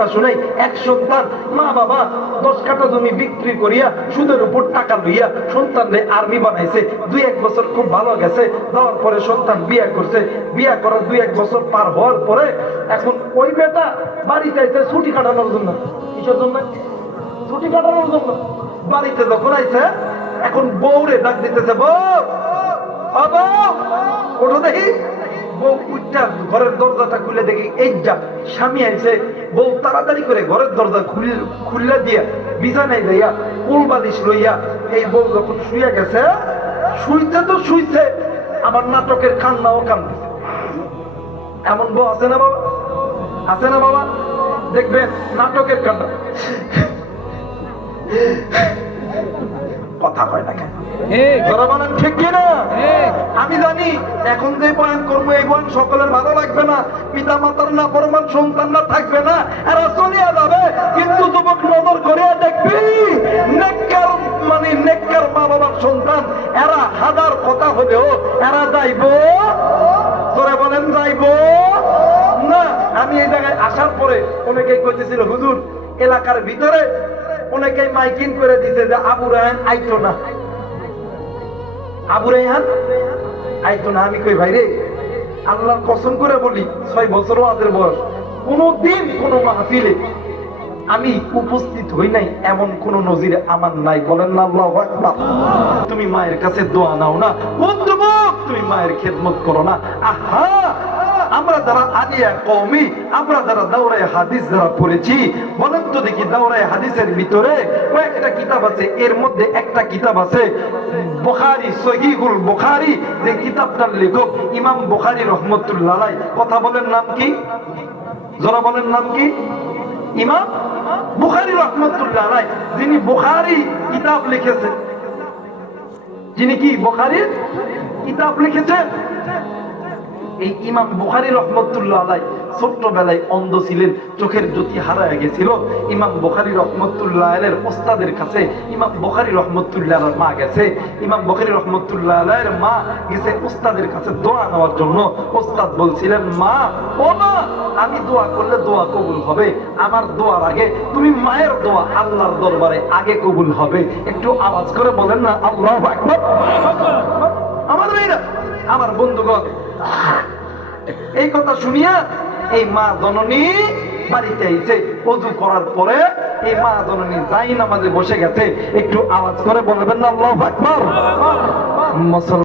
ঘটনা শুনাই এক মা বাবা দশ কাঠা জমি বিক্রি করিয়া সুদের উপর টাকা লইয়া সন্তানরে আর্মি বানাইছে। দুই এক বছর খুব ভালো গেছে দেওয়ার পরে সন্তান বিয়া করছে। বিয়া করার দুই এক বছর পার হওয়ার পরে এখন ওই বেটা বাড়িতে আইছে ছুটি কাটানোর জন্য। কিসের জন্য? ছুটি কাটানোর জন্য। বাড়িতে যখন আইছে, এখন বউরে ডাক দিতেছে বউ, ওঠো দেখি। ঘরের দরজাটা খুলে দেখি, এই যা, স্বামী আইছে। বউ তাড়াতাড়ি করে ঘরের দরজা খুলে খুললে দিয়া, বিছানায় যাইয়া উল বালিশ লইয়া এই বউ যখন শুয়ে গেছে, শুইতে তো শুইছে, আমার নাটকের কান্নাও কান্দিছে। এমন বউ আছে না বাবা? আছে না বাবা? দেখবেন, নাটকের কান্না। কথা কয় না কেন? যারা বলেন ঠিক কিনা আমি জানি এখন যে বয়ান করব এই বয়ান সকলের ভালো লাগবে না। পিতা মাতার না পরমান সন্তান না থাকবে না এরা চলিয়া যাবে। কিন্তু যুবক নজর করে দেখবি নেককার মানে নেককার মা বাবার সন্তান এরা হাজার কথা হলেও এরা যাইব বলেন যাইব। না আমি এই জায়গায় আসার পরে অনেকেই কইতেছিল হুজুর এলাকার ভিতরে অনেকেই মাইকিং করে দিছে যে আবু রায়হান আইতো না। আবু রায়হান আইতো না। আমি কই ভাই রে আল্লাহর কসম করে বলি, ছয় বছর আদের বয়স। কোনদিন কোনো মাহফিলে আমি উপস্থিত হই নাই, এমন কোন নজির আমার নাই। বলেন না, আল্লাহু আকবার। তুমি মায়ের কাছে দোয়া নাও না। কোন তুমি মায়ের খেদমত করো না। আহা! আমরা যারা আলিয়া কওমি, আমরা যারা দাওরায় হাদিস যারা পড়েছি, বলেন তো দেখি দাওরায় হাদিসের ভিতরে কয়েকটা কিতাব আছে। এর মধ্যে একটা কিতাব আছে, বুখারী, সহিহুল বুখারী, যে কিতাবটার লেখক ইমাম বুখারী রহমতুল্লাহ কথা বলেন নাম কি? যারা বলেন নাম কি? ইমাম বুখারী রহমতুল্লাহ আলাই যিনি বুখারী কিতাব লিখেছেন। যিনি কি? বুখারীর কিতাব লিখেছেন? এই ইমাম বুখারি রহমতুল্লাহ আলাই ছোট্টবেলায় অন্ধ ছিলেন, চোখের জ্যোতি হারায় গেছিল। ইমাম বুখারি রহমতুল্লাহ আলের ওস্তাদের কাছে, ইমাম বুখারি রহমতুল্লাহ মা গেছে। ইমাম বুখারি রহমতুল্লাহ আলের মা গেছে ওস্তাদের কাছে দোয়া নেওয়ার জন্য। ওস্তাদ বলছিলেন, মা, ও মা, আমি দোয়া করলে দোয়া কবুল হবে। আমার দোয়ার আগে তুমি মায়ের দোয়া আল্লাহর দরবারে আগে কবুল হবে। একটু আওয়াজ করে বলেন না, আল্লাহ আমার মেয়েরা, আমার বন্ধুগণ এই কথা শুনিয়া এই মা জননী বাড়িতে আইছে অজু করার পরে এই মা জননী যাই নামাজে বসে গেছে একটু আওয়াজ করে বলবেন না আল্লাহ আকবার। মুসলমান